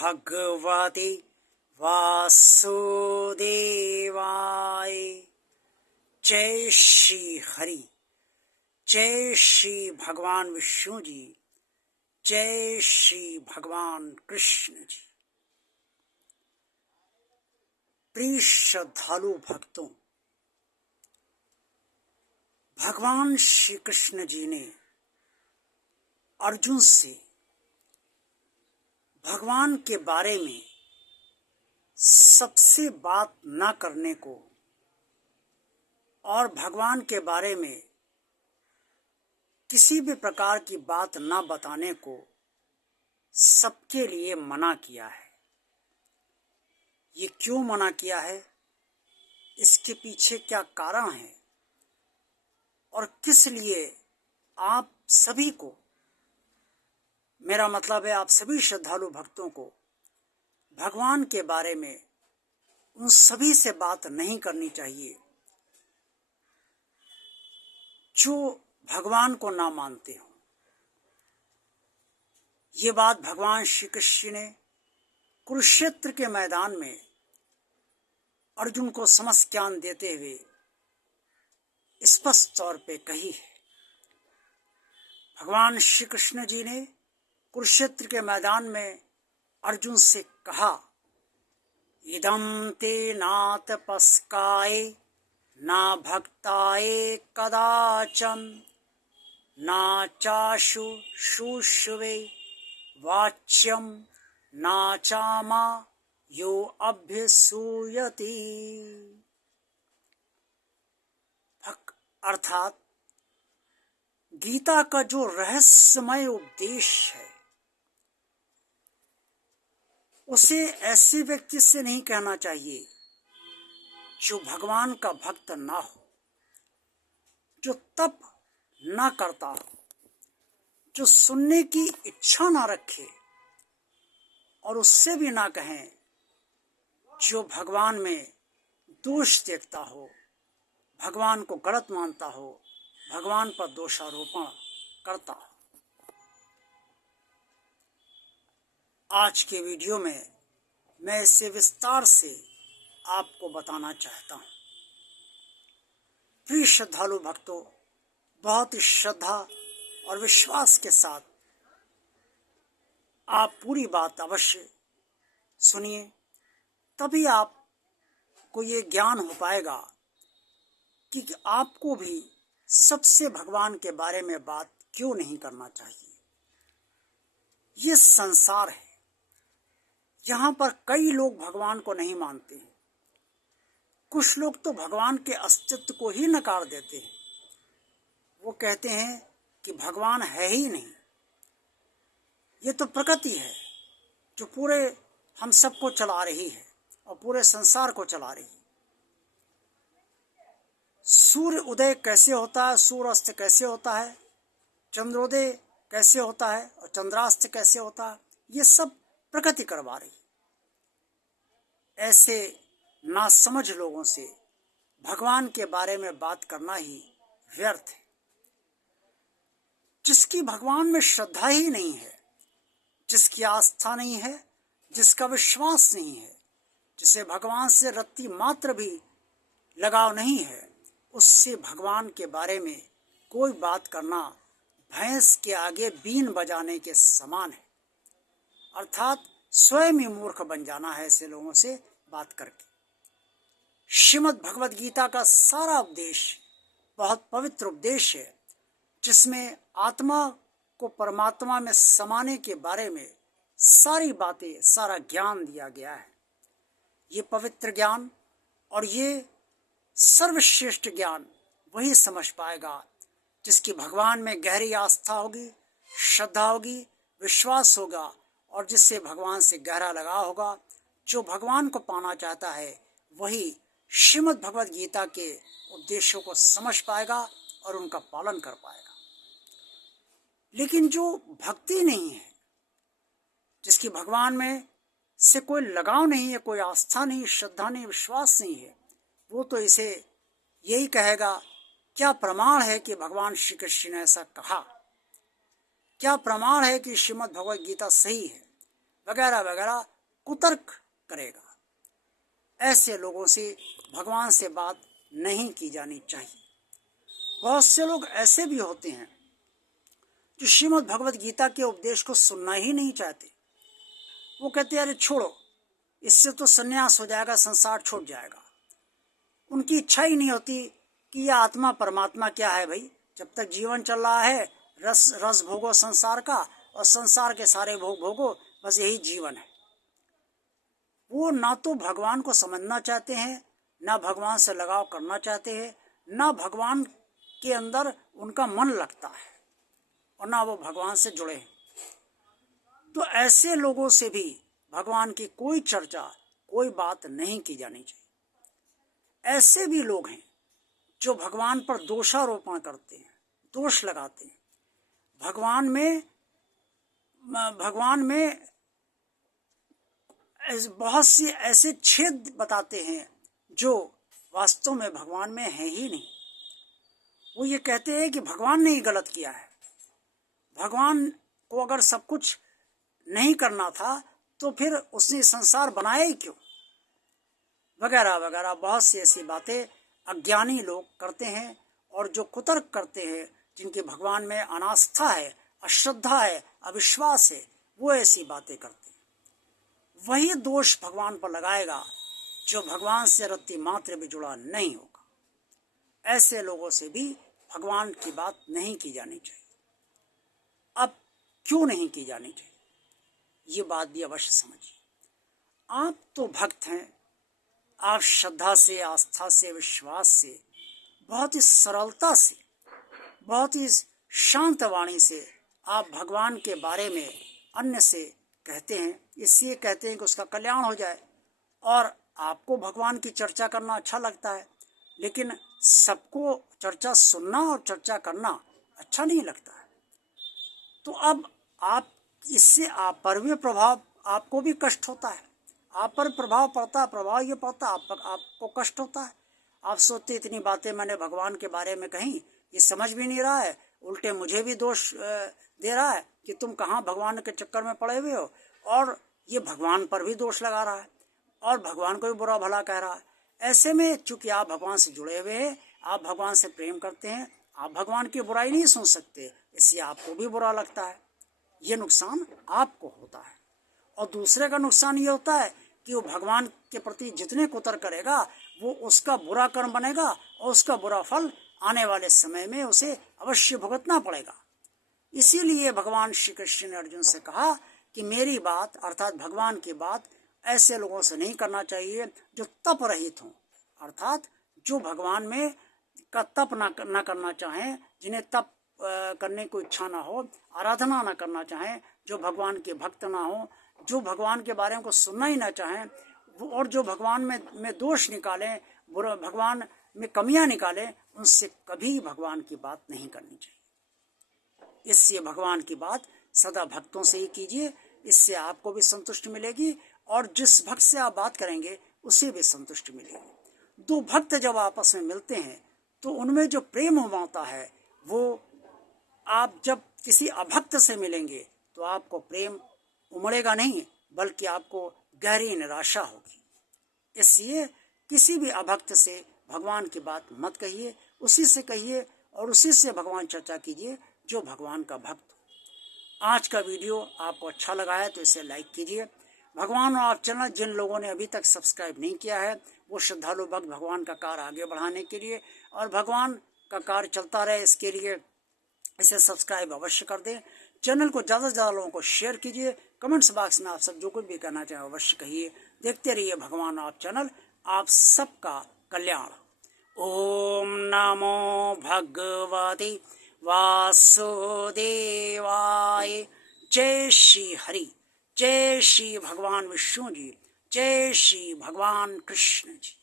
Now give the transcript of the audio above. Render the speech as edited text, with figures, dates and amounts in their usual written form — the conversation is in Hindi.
भगवते वासुदेवाय। जय श्री हरि, जय श्री भगवान विष्णु जी, जय श्री भगवान कृष्ण जी। प्रिय श्रद्धालु भक्तों, भगवान श्री कृष्ण जी ने अर्जुन से भगवान के बारे में सबसे बात न करने को और भगवान के बारे में किसी भी प्रकार की बात न बताने को सबके लिए मना किया है। ये क्यों मना किया है, इसके पीछे क्या कारण है और किस लिए आप सभी को, मेरा मतलब है आप सभी श्रद्धालु भक्तों को, भगवान के बारे में उन सभी से बात नहीं करनी चाहिए जो भगवान को ना मानते हो। ये बात भगवान श्री कृष्ण ने कुरुक्षेत्र के मैदान में अर्जुन को समस्त ज्ञान देते हुए स्पष्ट तौर पे कही है। भगवान श्री कृष्ण जी ने कुरुक्षेत्र के मैदान में अर्जुन से कहा, इदं ते नातपस्काय ना भक्ताय कदाचन ना चाशु शुश्रुवे वाच्यम ना चामा यो अभ्यसूयति। अर्थात गीता का जो रहस्यमय उपदेश है उसे ऐसे व्यक्ति से नहीं कहना चाहिए जो भगवान का भक्त ना हो, जो तप ना करता हो, जो सुनने की इच्छा ना रखे, और उससे भी ना कहें जो भगवान में दोष देखता हो, भगवान को गलत मानता हो, भगवान पर दोषारोपण करता हो। आज के वीडियो में मैं इसे विस्तार से आपको बताना चाहता हूँ। प्रिय श्रद्धालु भक्तों, बहुत ही श्रद्धा और विश्वास के साथ आप पूरी बात अवश्य सुनिए, तभी आपको ये ज्ञान हो पाएगा कि आपको भी सबसे भगवान के बारे में बात क्यों नहीं करना चाहिए। ये संसार है, यहाँ पर कई लोग भगवान को नहीं मानते हैं। कुछ लोग तो भगवान के अस्तित्व को ही नकार देते हैं। वो कहते हैं कि भगवान है ही नहीं, ये तो प्रकृति है जो पूरे हम सबको चला रही है और पूरे संसार को चला रही है। सूर्य उदय कैसे होता है, सूर्य अस्त कैसे होता है, चंद्रोदय कैसे होता है और चंद्रास्त कैसे होता है, ये सब प्रकृति करवा रही है। ऐसे नासमझ लोगों से भगवान के बारे में बात करना ही व्यर्थ है। जिसकी भगवान में श्रद्धा ही नहीं है, जिसकी आस्था नहीं है, जिसका विश्वास नहीं है, जिसे भगवान से रत्ती मात्र भी लगाव नहीं है, उससे भगवान के बारे में कोई बात करना भैंस के आगे बीन बजाने के समान है। अर्थात स्वयं ही मूर्ख बन जाना है ऐसे लोगों से बात करके। श्रीमद् भगवद गीता का सारा उपदेश बहुत पवित्र उपदेश है, जिसमें आत्मा को परमात्मा में समाने के बारे में सारी बातें, सारा ज्ञान दिया गया है। ये पवित्र ज्ञान और ये सर्वश्रेष्ठ ज्ञान वही समझ पाएगा जिसकी भगवान में गहरी आस्था होगी, श्रद्धा होगी, विश्वास होगा और जिससे भगवान से गहरा लगाव होगा। जो भगवान को पाना चाहता है वही श्रीमद् भगवद गीता के उपदेशों को समझ पाएगा और उनका पालन कर पाएगा। लेकिन जो भक्ति नहीं है, जिसकी भगवान में से कोई लगाव नहीं है, कोई आस्था नहीं, श्रद्धा नहीं, विश्वास नहीं है, वो तो इसे यही कहेगा, क्या प्रमाण है कि भगवान श्री कृष्ण ने ऐसा कहा, क्या प्रमाण है कि श्रीमद् भगवद गीता सही है। वगैरह वगैरह कुतर्क करेगा। ऐसे लोगों से भगवान से बात नहीं की जानी चाहिए। बहुत से लोग ऐसे भी होते हैं जो श्रीमद् भगवत गीता के उपदेश को सुनना ही नहीं चाहते। वो कहते हैं अरे छोड़ो, इससे तो संन्यास हो जाएगा, संसार छूट जाएगा। उनकी इच्छा ही नहीं होती कि यह आत्मा परमात्मा क्या है। भाई जब तक जीवन चल रहा है रस रस भोगो संसार का, और संसार के सारे भोग भोगो, बस यही जीवन है। वो ना तो भगवान को समझना चाहते हैं, ना भगवान से लगाव करना चाहते हैं, ना भगवान के अंदर उनका मन लगता है, और ना वो भगवान से जुड़े हैं। तो ऐसे लोगों से भी भगवान की कोई चर्चा, कोई बात नहीं की जानी चाहिए। ऐसे भी लोग हैं जो भगवान पर दोषारोपण करते हैं, दोष लगाते हैं, भगवान में बहुत सी ऐसे छेद बताते हैं जो वास्तव में भगवान में है ही नहीं। वो ये कहते हैं कि भगवान ने ही गलत किया है, भगवान को अगर सब कुछ नहीं करना था तो फिर उसने संसार बनाया ही क्यों, वगैरह वगैरह बहुत सी ऐसी बातें अज्ञानी लोग करते हैं। और जो कुतर्क करते हैं, जिनके भगवान में अनास्था है, अश्रद्धा है, अविश्वास है, वो ऐसी बातें करते हैं। वही दोष भगवान पर लगाएगा जो भगवान से रत्ती मात्र भी जुड़ा नहीं होगा। ऐसे लोगों से भी भगवान की बात नहीं की जानी चाहिए। अब क्यों नहीं की जानी चाहिए, ये बात भी अवश्य समझिए। आप तो भक्त हैं, आप श्रद्धा से, आस्था से, विश्वास से, बहुत ही सरलता से, बहुत ही शांत वाणी से आप भगवान के बारे में अन्य से कहते हैं, इसलिए कहते हैं कि उसका कल्याण हो जाए। और आपको भगवान की चर्चा करना अच्छा लगता है, लेकिन सबको चर्चा सुनना और चर्चा करना अच्छा नहीं लगता है। तो अब आप इससे आप पर भी प्रभाव, आपको भी कष्ट होता है, आप पर प्रभाव पड़ता है, प्रभाव ये पड़ता है, आपको कष्ट होता है। आप सोचते इतनी बातें मैंने भगवान के बारे में कही, ये समझ भी नहीं रहा है, उल्टे मुझे भी दोष दे रहा है कि तुम कहाँ भगवान के चक्कर में पड़े हुए हो, और ये भगवान पर भी दोष लगा रहा है और भगवान को भी बुरा भला कह रहा है। ऐसे में चूंकि आप भगवान से जुड़े हुए हैं, आप भगवान से प्रेम करते हैं, आप भगवान की बुराई नहीं सुन सकते, इसलिए आपको भी बुरा लगता है। ये नुकसान आपको होता है। और दूसरे का नुकसान ये होता है कि वो भगवान के प्रति जितने कुतर्क करेगा वो उसका बुरा कर्म बनेगा, और उसका बुरा फल आने वाले समय में उसे अवश्य भुगतना पड़ेगा। इसीलिए भगवान श्री कृष्ण ने अर्जुन से कहा कि मेरी बात अर्थात भगवान की बात ऐसे लोगों से नहीं करना चाहिए जो तप रहित हों, अर्थात जो भगवान में का तप ना करना चाहें, जिन्हें तप करने को इच्छा ना हो, आराधना ना करना चाहें, जो भगवान के भक्त ना हो, जो भगवान के बारे में को सुनना ही ना चाहें, और जो भगवान में दोष निकालें, बुरा भगवान में कमियां निकालें, उनसे कभी भगवान की बात नहीं करनी चाहिए। इससे भगवान की बात सदा भक्तों से ही कीजिए, इससे आपको भी संतुष्टि मिलेगी और जिस भक्त से आप बात करेंगे उसे भी संतुष्टि मिलेगी। दो भक्त जब आपस में मिलते हैं तो उनमें जो प्रेम उमड़ता है, वो आप जब किसी अभक्त से मिलेंगे तो आपको प्रेम उमड़ेगा नहीं, बल्कि आपको गहरी निराशा होगी। इसलिए किसी भी अभक्त से भगवान की बात मत कहिए, उसी से कहिए और उसी से भगवान चर्चा कीजिए जो भगवान का भक्त हो। आज का वीडियो आपको अच्छा लगा है तो इसे लाइक कीजिए। भगवान और आप चैनल जिन लोगों ने अभी तक सब्सक्राइब नहीं किया है, वो श्रद्धालु भक्त भगवान का कार्य आगे बढ़ाने के लिए और भगवान का कार्य चलता रहे, इसके लिए इसे सब्सक्राइब अवश्य कर दें। चैनल को ज़्यादा से ज़्यादा लोगों को शेयर कीजिए। कमेंट्स बॉक्स में आप सब जो कुछ भी कहना चाहें अवश्य कहिए। देखते रहिए भगवान आप चैनल, आप सबका कल्याण। ओम नमो भगवते वासुदेवाय। जय श्री हरि, जय श्री भगवान विष्णु जी, जय श्री भगवान कृष्ण जी।